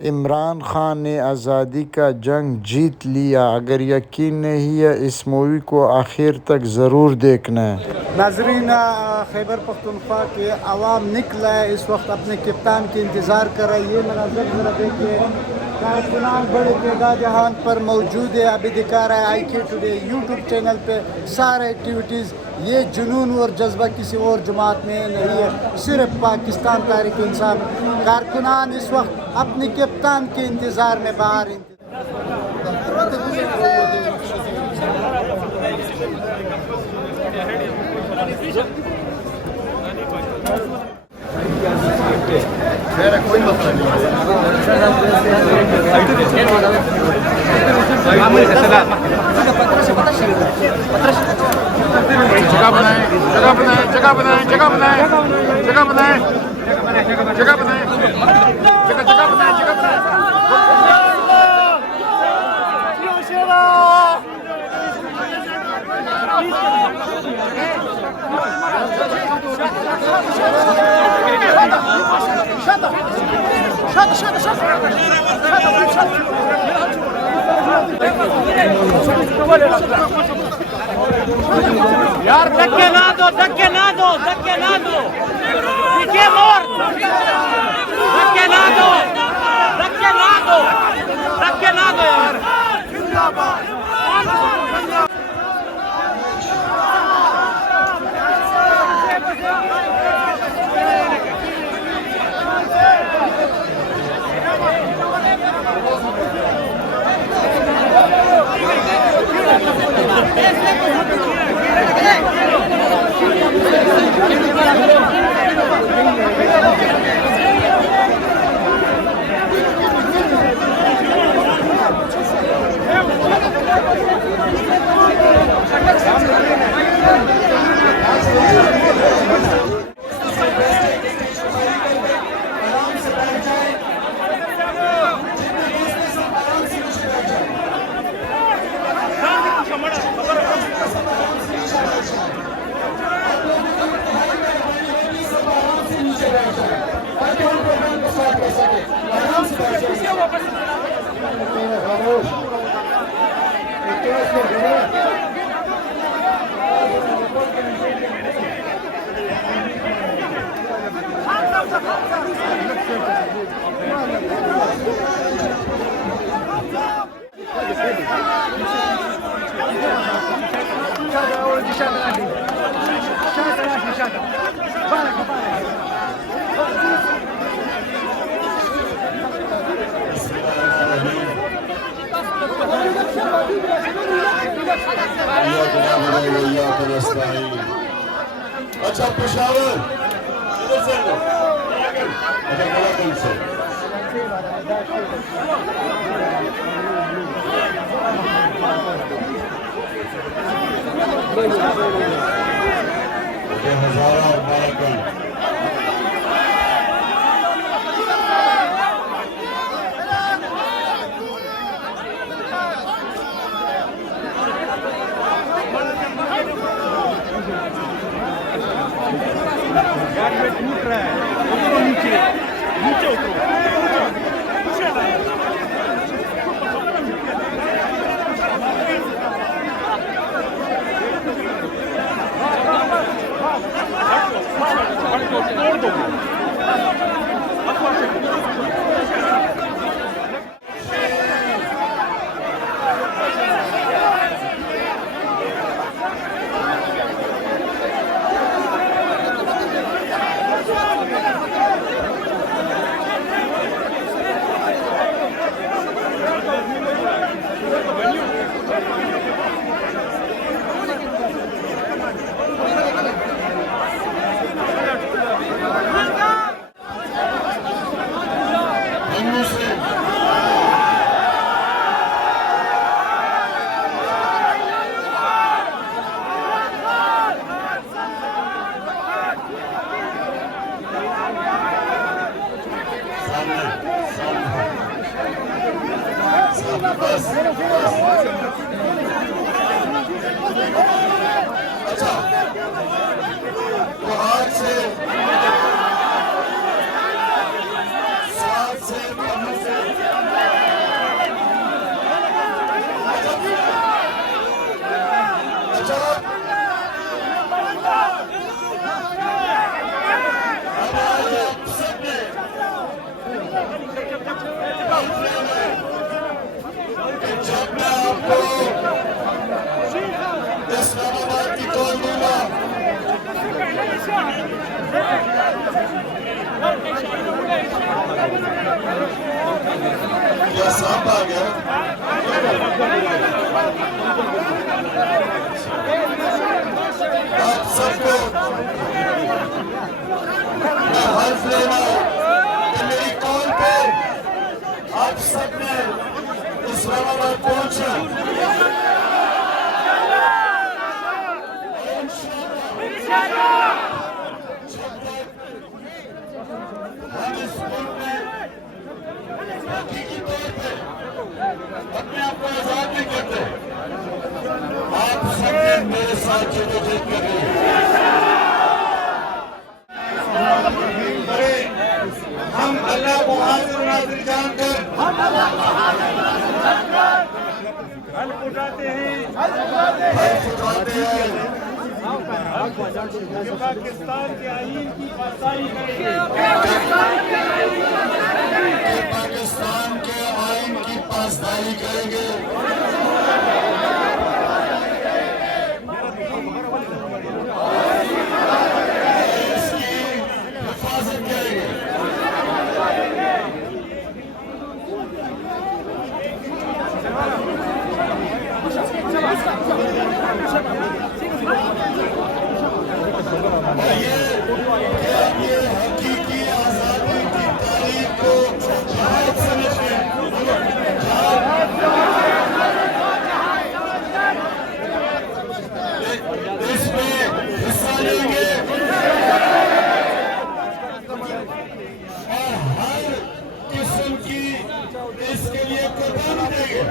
इमरान खान ने आज़ादी का जंग जीत लिया। अगर यकीन नहीं है इस मूवी को आखिर तक ज़रूर देखना है। नाजरीन, खैबर पख्तूनख्वा के अवाम निकला है, इस वक्त अपने कप्तान के इंतज़ार कर रहा है। ये मनाज़र ज़रा देखिए, कारकुनान बड़े पैदा जहान पर मौजूद है। अभी दिखा रहा है IK टुडे यूट्यूब चैनल पे सारे एक्टिविटीज़। ये जुनून और जज्बा किसी और जमात में नहीं है, सिर्फ पाकिस्तान तहरीक इंसाफ कारकुनान इस वक्त अपने कप्तान के इंतज़ार में बाहर कोई मसला जगह बनाए, जगह बनाए, जगह बनाए, जगह बनाए, जगह बनाए, जगह बनाए, जगह बनाए, जगह यार धक्के ना दो, धक्के ना दो, धक्के ना दो, पीछे मोड़, धक्के ना दो, धक्के ना दो, धक्के ना दो यार। अच्छा पेशावर इधर से लो, अच्छा कलाकंद से हजारा और बाराकंद टूट रहा है, उतरो नीचे, नीचे उतरो। तोड़ दो। अच्छा तो आज से 7 से क्या सांप आ गया? आप सबको मैं हल्फ ले रहा हूं कि मेरी कॉल पे आप सबने इस्लामाबाद पहुंचा। हम इस मुल्क में हकीकी तौर पे अपने आप को आजाद नहीं करते। आप सबने मेरे साथ जदोजहद करनी है। हम अल्लाह को हाजिर नाज़िर जानकर हल उठाते हैं। पाकिस्तान के आईन की पासदारी करेंगे। पाकिस्तान के आईन की पासदारी करेंगे। इसकी हिफाजत करेंगे। ये हकीकी आजादी की तारीख को जहाद समझें, इसमें हिस्सा लेंगे और हर किस्म की इसके लिए कुर्बानी देंगे।